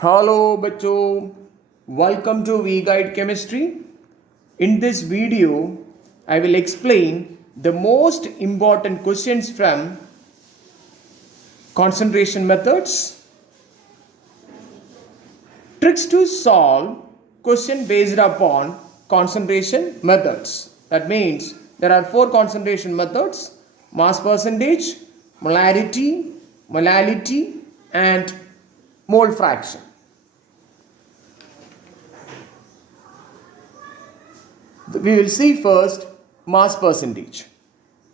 Hello bachcho, welcome to V-Guide Chemistry. In this video, I will explain the most important questions from concentration methods, tricks to solve question based upon concentration methods. That means there are four concentration methods: mass percentage, molarity, molality, and mole fraction. We will see first mass percentage.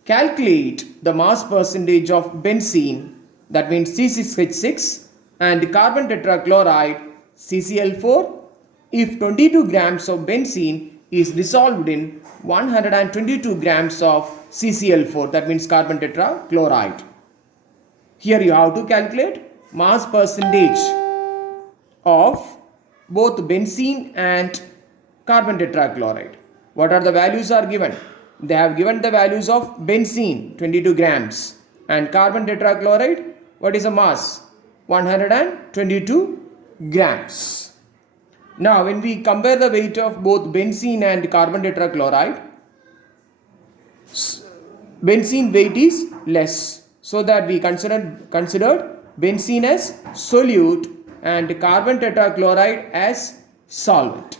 Calculate the mass percentage of benzene, that means C6H6, and carbon tetrachloride CCl4 if 22 grams of benzene is dissolved in 122 grams of CCl4, that means carbon tetrachloride. Here you have to calculate mass percentage of both benzene and carbon tetrachloride. What are the values are given? They have given the values of benzene 22 grams and carbon tetrachloride. What is the mass? 122 grams. Now when we compare the weight of both benzene and carbon tetrachloride, benzene weight is less, so that we considered benzene as solute and carbon tetrachloride as solvent.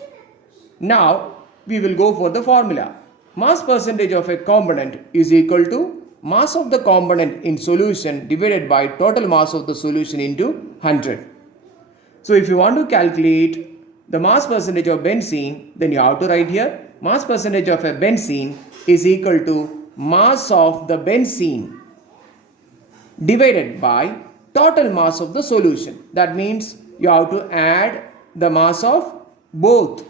Now we will go for the formula. Mass percentage of a component is equal to mass of the component in solution divided by total mass of the solution into 100. So if you want to calculate the mass percentage of benzene, then you have to write here mass percentage of a benzene is equal to mass of the benzene divided by total mass of the solution. That means you have to add the mass of both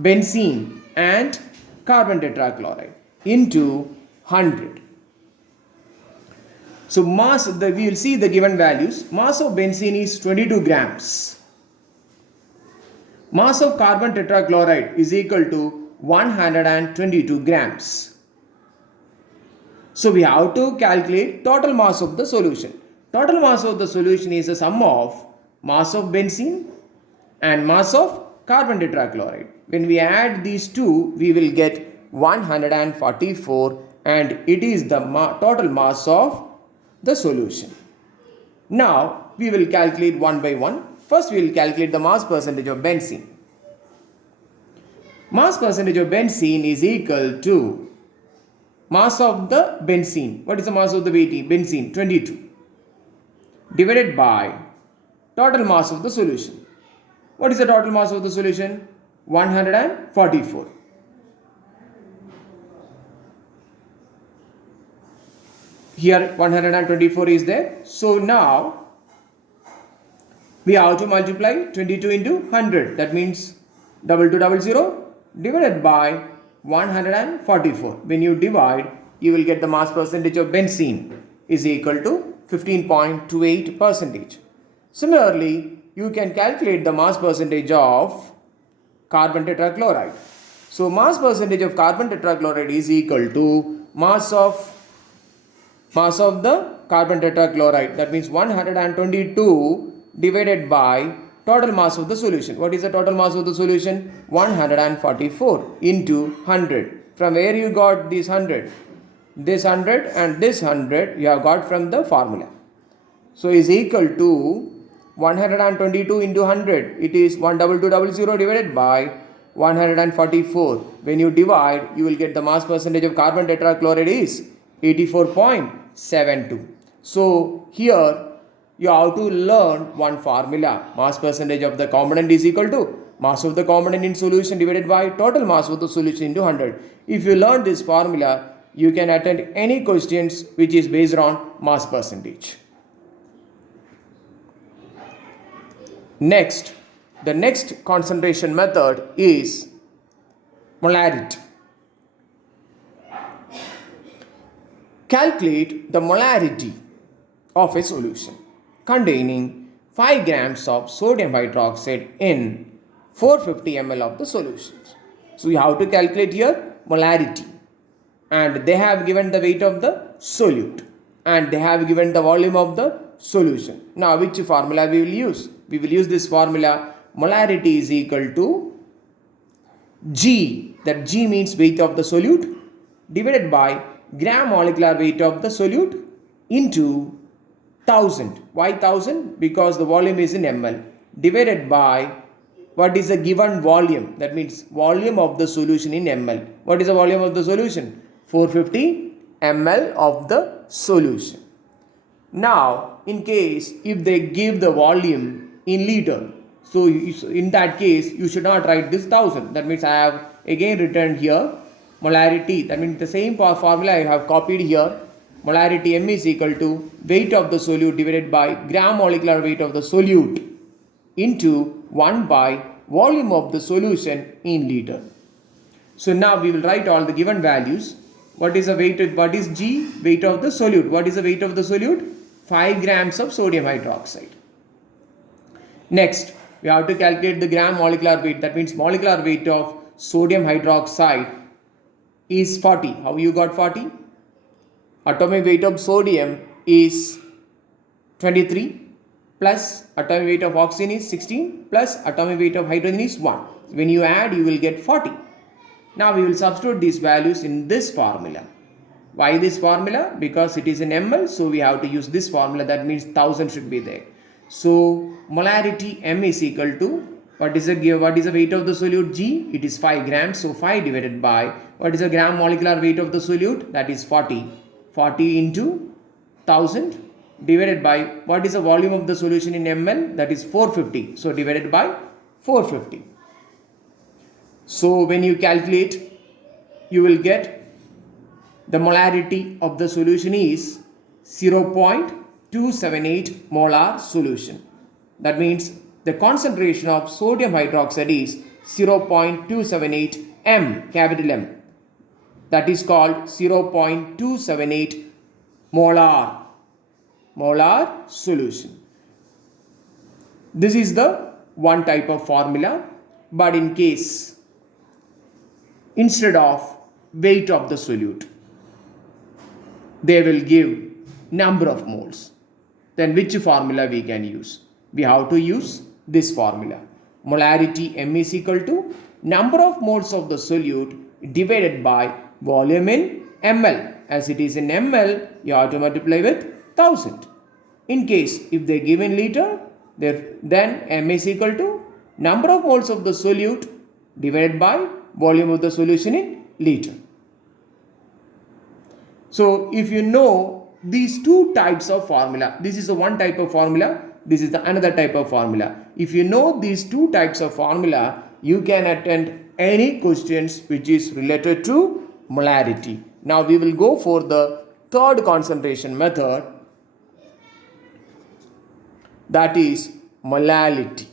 benzene and carbon tetrachloride into 100. So we will see the given values. Mass of benzene is 22 grams. Mass of carbon tetrachloride is equal to 122 grams. So we have to calculate total mass of the solution. Total mass of the solution is the sum of mass of benzene and mass of carbon tetrachloride. When we add these two, we will get 144, and it is the total mass of the solution. Now we will calculate one by one. First we will calculate the mass percentage of benzene. Mass percentage of benzene is equal to mass of the benzene. What is the mass of the benzene? 22 divided by total mass of the solution. What is the total mass of the solution? 144. Here 124 is there. So now we have to multiply 22 into 100. That means 2200 divided by 144. When you divide, you will get the mass percentage of benzene is equal to 15.28%. Similarly, you can calculate the mass percentage of carbon tetrachloride. So mass percentage of carbon tetrachloride is equal to mass of the carbon tetrachloride. That means 122 divided by total mass of the solution. What is the total mass of the solution? 144 into 100. From where you got this 100? This 100 and this 100 you have got from the formula. So is equal to 122 into 100. It is 12200 divided by 144. When you divide, you will get the mass percentage of carbon tetrachloride is 84.72. So here you have to learn one formula. Mass percentage of the component is equal to mass of the component in solution divided by total mass of the solution into 100. If you learn this formula, you can attend any questions which is based on mass percentage. Next, the next concentration method is molarity. Calculate the molarity of a solution containing 5 grams of sodium hydroxide in 450 ml of the solutions. So you have to calculate here molarity, and they have given the weight of the solute and they have given the volume of the solution. Now which formula we will use? we will use this formula. Molarity is equal to G, that G means weight of the solute, divided by gram molecular weight of the solute into 1000. Why 1000? Because the volume is in ml, divided by what is the given volume, that means volume of the solution in ml. What is the volume of the solution? 450 ml of the solution. Now, in case if they give the volume in liter, so in that case you should not write this 1000. That means I have again written here molarity. That means the same formula I have copied here. Molarity M is equal to weight of the solute divided by gram molecular weight of the solute into 1 by volume of the solution in liter. So now we will write all the given values. What is the weight? What is G? Weight of the solute. What is the weight of the solute? 5 grams of sodium hydroxide. Next, we have to calculate the gram molecular weight. That means molecular weight of sodium hydroxide is 40. How you got 40? Atomic weight of sodium is 23 plus atomic weight of oxygen is 16 plus atomic weight of hydrogen is 1. When you add, you will get 40. Now we will substitute these values in this formula. Why this formula? Because it is in ml, so we have to use this formula. That means 1000 should be there. So molarity M is equal to what is the weight of the solute G? It is 5 grams. So 5 divided by what is the gram molecular weight of the solute? That is 40. 40 into 1000 divided by what is the volume of the solution in ml? That is 450. So divided by 450. So when you calculate, you will get the molarity of the solution is 0.278 molar solution. That means the concentration of sodium hydroxide is 0.278 m, capital M. That is called 0.278 molar solution. This is the one type of formula, but in case instead of weight of the solute, they will give number of moles. Then which formula we can use? We have to use this formula. Molarity M is equal to number of moles of the solute divided by volume in ml. As it is in ml, you have to multiply with 1000. In case if they give in liter, then M is equal to number of moles of the solute divided by volume of the solution in liter. So if you know these two types of formula, this is the one type of formula, this is the another type of formula. If you know these two types of formula, you can attend any questions which is related to molarity. Now we will go for the third concentration method, that is molality.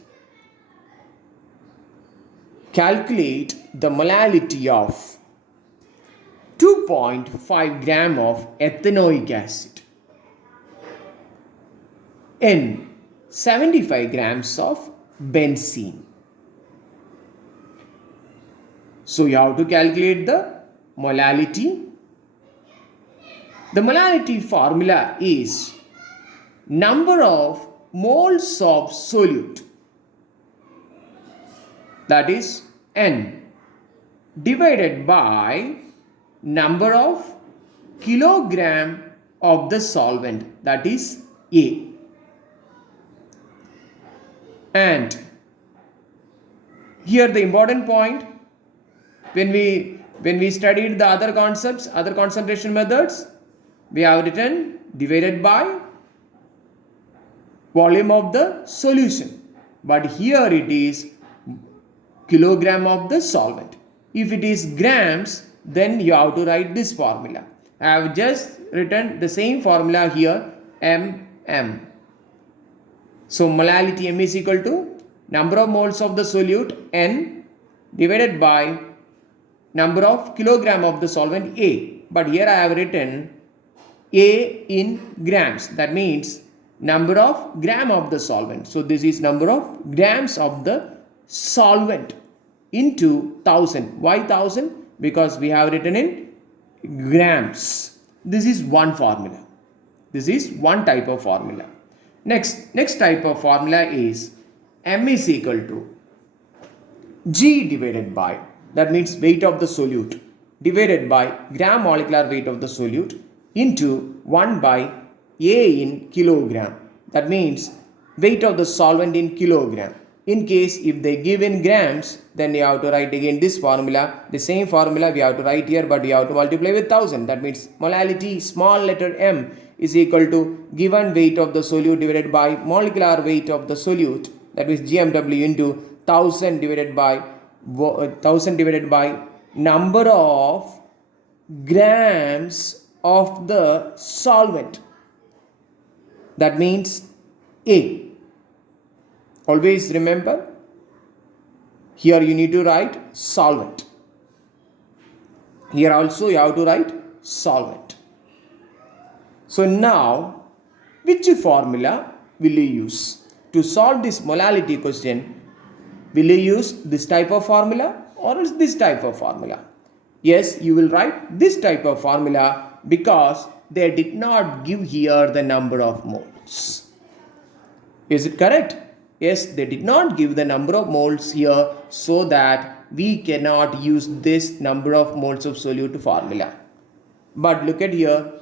Calculate the molality of 2.5 gram of ethanoic acid in 75 grams of benzene. So you have to calculate the molality. The molality formula is number of moles of solute, that is N, divided by number of kilogram of the solvent, that is A. And here the important point, when we studied the other concepts, other concentration methods, we have written divided by volume of the solution, but here it is kilogram of the solvent. If it is grams, then you have to write this formula. I have just written the same formula here, mm. So molality M is equal to number of moles of the solute N divided by number of kilogram of the solvent A. But here I have written A in grams. That means number of gram of the solvent. So this is number of grams of the solvent into 1000. Why 1000? Because we have written in grams. This is one formula. This is one type of formula. Next type of formula is M is equal to G divided by, that means weight of the solute, divided by gram molecular weight of the solute into 1 by A in kilogram. That means weight of the solvent in kilogram. In case if they give in grams, then you have to write again this formula. The same formula we have to write here, but we have to multiply with 1000. That means molality small letter m is equal to given weight of the solute divided by molecular weight of the solute. That means GMW into 1000 divided by number of grams of the solvent. That means A. Always remember, here you need to write solvent. Here also you have to write solvent. So now, which formula will you use? To solve this molality question, will you use this type of formula or is this type of formula? Yes, you will write this type of formula because they did not give here the number of moles. Is it correct? Yes, they did not give the number of moles here, so that we cannot use this number of moles of solute formula. But look at here,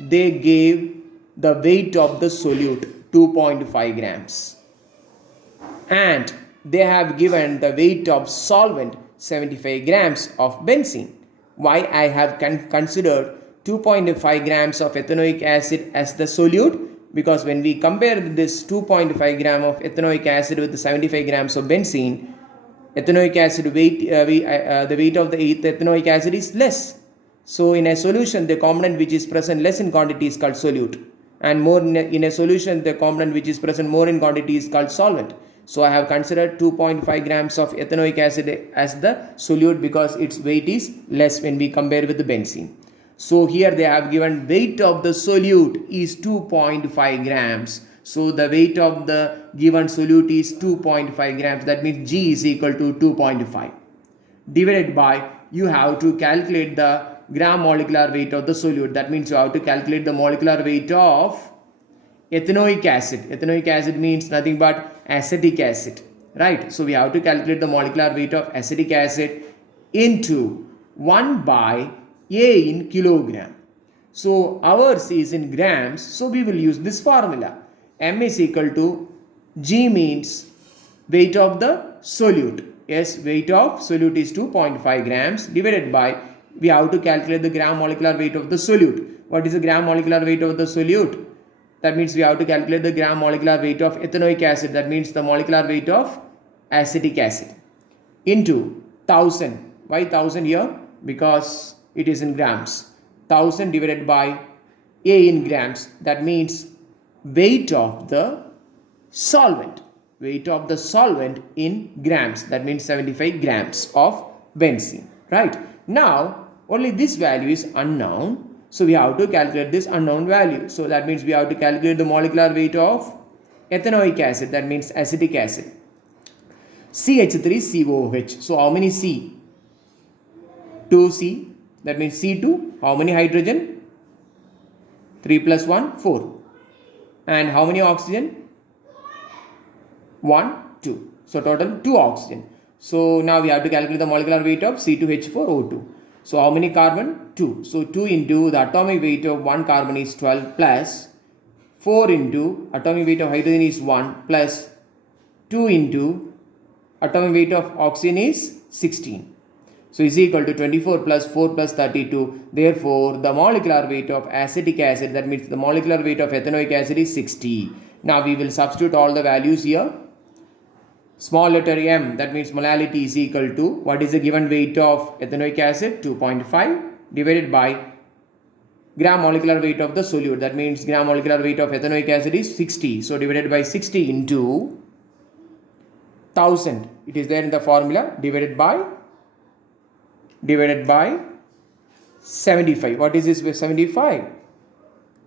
they gave the weight of the solute 2.5 grams. And they have given the weight of solvent 75 grams of benzene. Why I have considered 2.5 grams of ethanoic acid as the solute? Because when we compare this 2.5 gram of ethanoic acid with the 75 grams of benzene, ethanoic acid weight, the weight of the ethanoic acid is less. So in a solution, the component which is present less in quantity is called solute. And more in a solution, the component which is present more in quantity is called solvent. So I have considered 2.5 grams of ethanoic acid as the solute because its weight is less when we compare with the benzene. So here they have given weight of the solute is 2.5 grams. So the weight of the given solute is 2.5 grams. That means G is equal to 2.5. Divided by, you have to calculate the gram molecular weight of the solute. That means you have to calculate the molecular weight of ethanoic acid. Ethanoic acid means nothing but acetic acid. Right? So we have to calculate the molecular weight of acetic acid into 1 by A in kilogram. So ours is in grams, so we will use this formula. M is equal to G means weight of the solute. Yes, weight of solute is 2.5 grams divided by, we have to calculate the gram molecular weight of the solute. What is the gram molecular weight of the solute? That means we have to calculate the gram molecular weight of ethanoic acid. That means the molecular weight of acetic acid into 1000. Why 1000 here? Because it is in grams. 1000 divided by A in grams. That means weight of the solvent. Weight of the solvent in grams. That means 75 grams of benzene. Right? Now, only this value is unknown. So we have to calculate this unknown value. So that means we have to calculate the molecular weight of ethanoic acid. That means acetic acid. CH3COOH. So how many C? 2C. That means C2, how many hydrogen? 3 plus 1, 4. And how many oxygen? 1, 2. So total 2 oxygen. So now we have to calculate the molecular weight of C2H4O2. So how many carbon? 2. So 2 into the atomic weight of 1 carbon is 12 plus 4 into atomic weight of hydrogen is 1 plus 2 into atomic weight of oxygen is 16. So is equal to 24 plus 4 plus 32. Therefore, the molecular weight of acetic acid, that means the molecular weight of ethanoic acid is 60. Now we will substitute all the values here. Small letter m, that means molality is equal to, what is the given weight of ethanoic acid? 2.5 divided by gram molecular weight of the solute. That means gram molecular weight of ethanoic acid is 60. So divided by 60 into 1000. It is there in the formula, divided by 75. What is this with 75?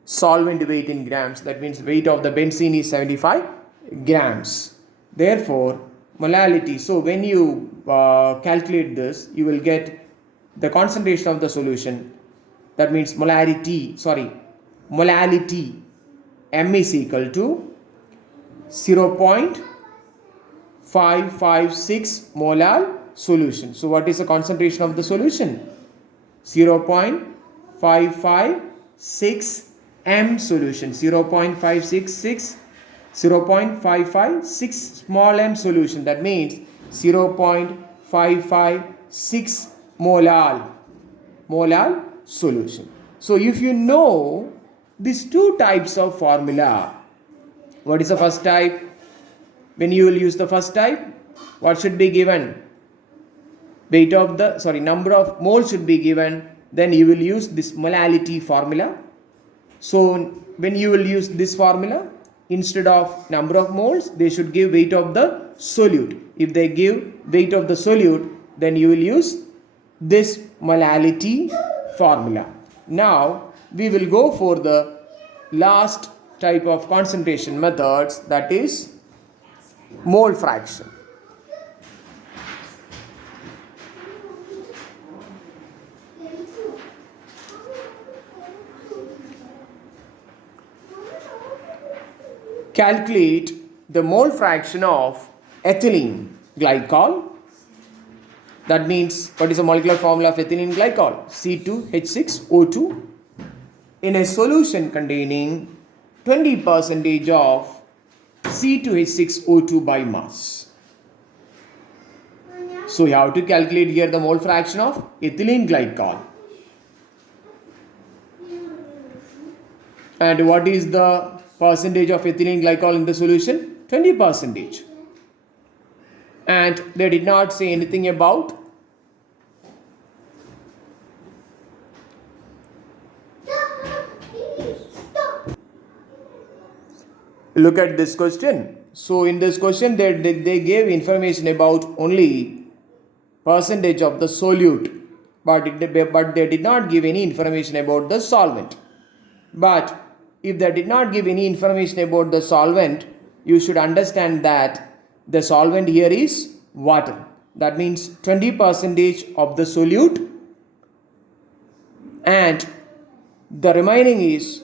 Solvent weight in grams. That means weight of the benzene is 75 grams. Therefore, molality. So when you calculate this, you will get the concentration of the solution. That means molarity. M is equal to 0.0 0.556 molar solution. So what is the concentration of the solution? 0.556 m solution. 0.556 small m solution. That means 0.556 molar solution. So if you know these two types of formula, what is the first type? When you will use the first type, what should be given? Number of moles should be given. Then you will use this molarity formula. So when you will use this formula, instead of number of moles, they should give weight of the solute. If they give weight of the solute, then you will use this molarity formula. Now we will go for the last type of concentration methods, that is mole fraction. Calculate the mole fraction of ethylene glycol. That means, what is the molecular formula of ethylene glycol? C2H6O2 in a solution containing 20% of C2H6O2 by mass. So you have to calculate here the mole fraction of ethylene glycol. And what is the percentage of ethylene glycol in the solution? 20%. And they did not say anything about look at this question. So in this question they gave information about only percentage of the solute, but they did not give any information about the solvent. But if they did not give any information about the solvent, you should understand that the solvent here is water. That means 20% of the solute, and the remaining is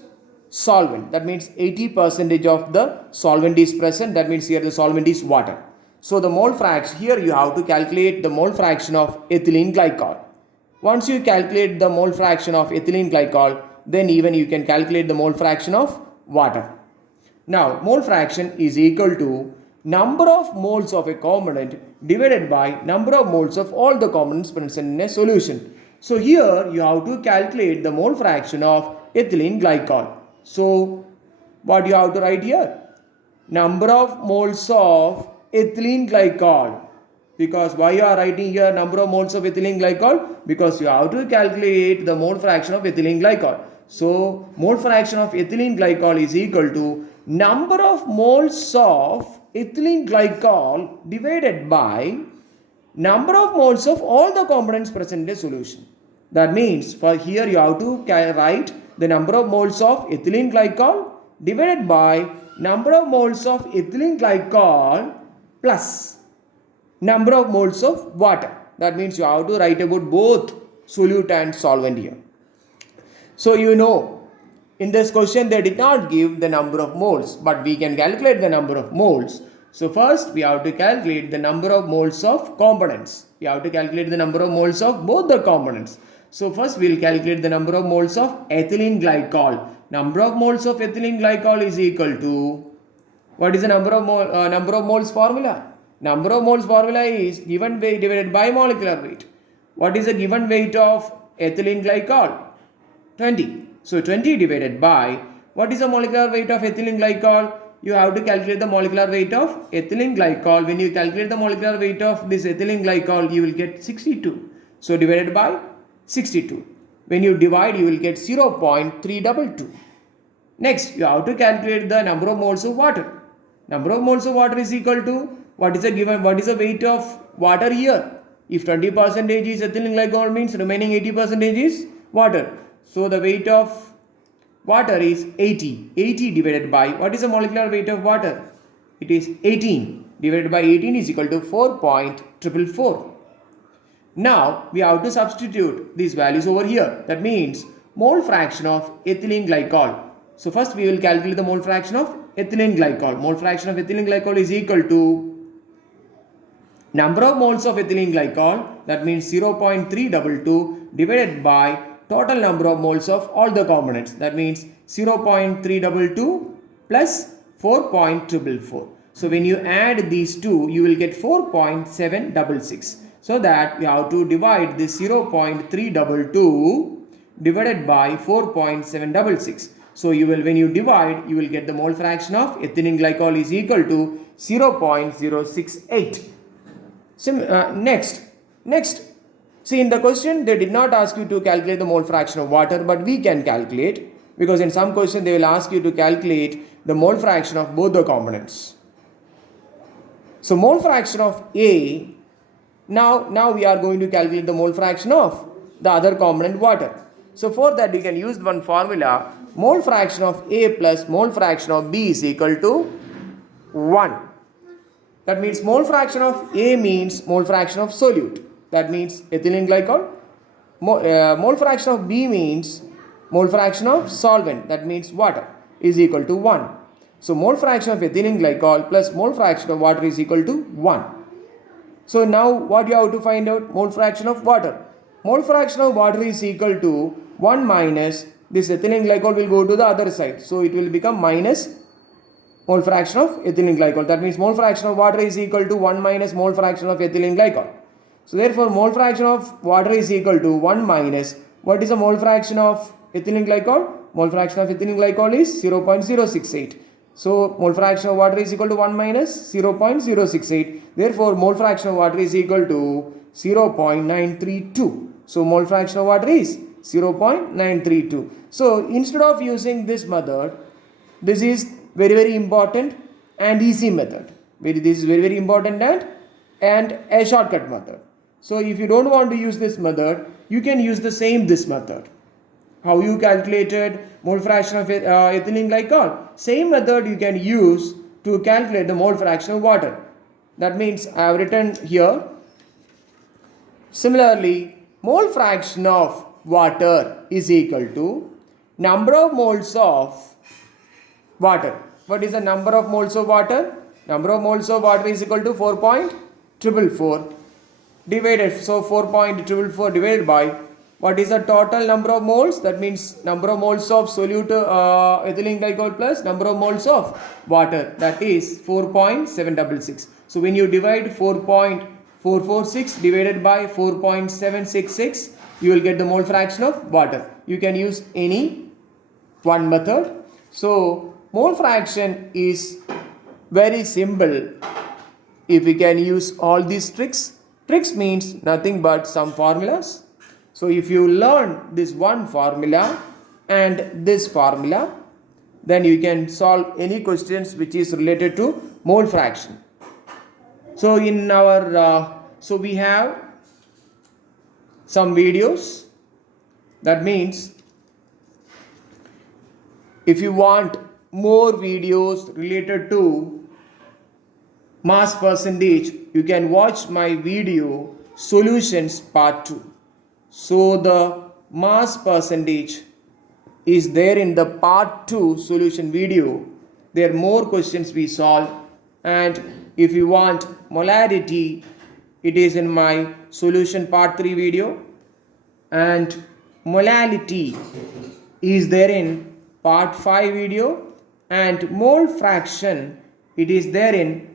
solvent. That means 80% of the solvent is present. That means here the solvent is water. So the mole fraction, here you have to calculate the mole fraction of ethylene glycol. Once you calculate the mole fraction of ethylene glycol, then even you can calculate the mole fraction of water. Now mole fraction is equal to number of moles of a component divided by number of moles of all the components present in a solution. So here you have to calculate the mole fraction of ethylene glycol. So what you have to write here? Number of moles of ethylene glycol. Because why you are writing here number of moles of ethylene glycol? Because you have to calculate the mole fraction of ethylene glycol. So mole fraction of ethylene glycol is equal to number of moles of ethylene glycol divided by number of moles of all the components present in a solution. That means for here you have to write the number of moles of ethylene glycol divided by number of moles of ethylene glycol plus number of moles of water. That means you have to write about both solute and solvent here. So you know, in this question they did not give the number of moles, but we can calculate the number of moles. So first we have to calculate the number of moles of components. We have to calculate the number of moles of both the components. So first we will calculate the number of moles of ethylene glycol. Number of moles of ethylene glycol is equal to, what is the number of moles formula? Number of moles formula is given weight divided by molecular weight. What is the given weight of ethylene glycol? 20. So 20 divided by, what is the molecular weight of ethylene glycol? You have to calculate the molecular weight of ethylene glycol. When you calculate the molecular weight of this ethylene glycol, you will get 62. So divided by 62. When you divide, you will get 0.322. Next, you have to calculate the number of moles of water. Number of moles of water is equal to, what is the weight of water here? If 20% is ethylene glycol, means remaining 80% is water. So the weight of water is 80. 80 divided by, what is the molecular weight of water? It is 18. Divided by 18 is equal to 4.444. Now we have to substitute these values over here. That means mole fraction of ethylene glycol. So first we will calculate the mole fraction of ethylene glycol. Mole fraction of ethylene glycol is equal to number of moles of ethylene glycol, that means 0.322 divided by total number of moles of all the components, that means 0.322 plus 4.444. So when you add these two, you will get 4.766. So that you have to divide this 0.322 divided by 4.766. So you will, when you divide, you will get the mole fraction of ethylene glycol is equal to 0.068. Next, see, in the question they did not ask you to calculate the mole fraction of water, but we can calculate, because in some question they will ask you to calculate the mole fraction of both the components. So mole fraction of A, now we are going to calculate the mole fraction of the other component, water. So for that we can use one formula, mole fraction of A plus mole fraction of B is equal to 1. That means mole fraction of A means mole fraction of solute, that means ethylene glycol. Mole fraction of B means mole fraction of solvent, that means water, is equal to 1. So mole fraction of ethylene glycol plus mole fraction of water is equal to 1. So now what you have to find out? Mole fraction of water. Mole fraction of water is equal to 1 minus this ethylene glycol will go to the other side. So it will become minus mole fraction of ethylene glycol. That means mole fraction of water is equal to 1 minus mole fraction of ethylene glycol. So therefore mole fraction of water is equal to 1 minus, what is the mole fraction of ethylene glycol? Mole fraction of ethylene glycol is 0.068. So mole fraction of water is equal to 1 minus 0.068. Therefore mole fraction of water is equal to 0.932. So mole fraction of water is 0.932. So instead of using this method, this is very important and easy method. This is very important and a shortcut method. So if you don't want to use this method, you can use this method. How you calculated mole fraction of ethylene glycol? Same method you can use to calculate the mole fraction of water. That means I have written here. Similarly, mole fraction of water is equal to number of moles of water. What is the number of moles of water? Number of moles of water is equal to 4.444 divided. So 4.444 divided by what is the total number of moles? That means number of moles of solute ethylene glycol plus number of moles of water, that is 4.766. So when you divide 4.446 divided by 4.766, you will get the mole fraction of water. You can use any one method. So mole fraction is very simple if we can use all these tricks. Tricks means nothing but some formulas. So if you learn this one formula and this formula, then you can solve any questions which is related to mole fraction. So in our so we have some videos. That means if you want more videos related to mass percentage, you can watch my video solutions part 2. So the mass percentage is there in the part 2 solution video. There are more questions we solve, and if you want molarity, it is in my solution part 3 video, and molality is there in part 5 video, and mole fraction it is there in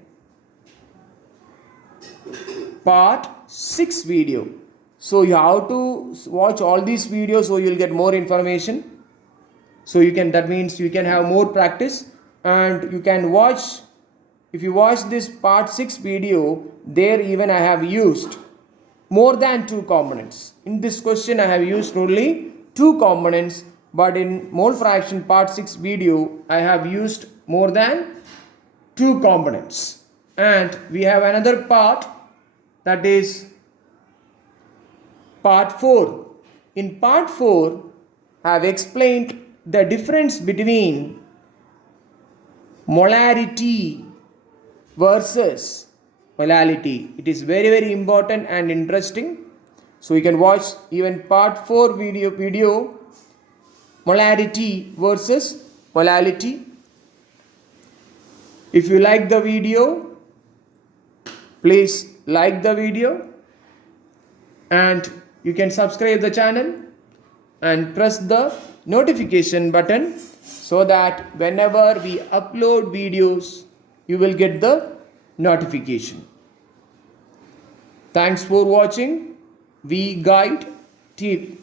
part 6 video. So you have to watch all these videos so you will get more information. So you can, that means you can have more practice, and you can watch, if you watch this part 6 video, there even I have used more than 2 components. In this question I have used only 2 components, but in mole fraction part 6 video I have used more than 2 components. And we have another part, that is part 4. In part 4 I have explained the difference between molarity versus molality. It is very important and interesting. So you can watch even part 4 video molarity versus molality. If you like the video, please like the video and you can subscribe the channel and press the notification button so that whenever we upload videos you will get the notification. Thanks for watching. We Guide TV.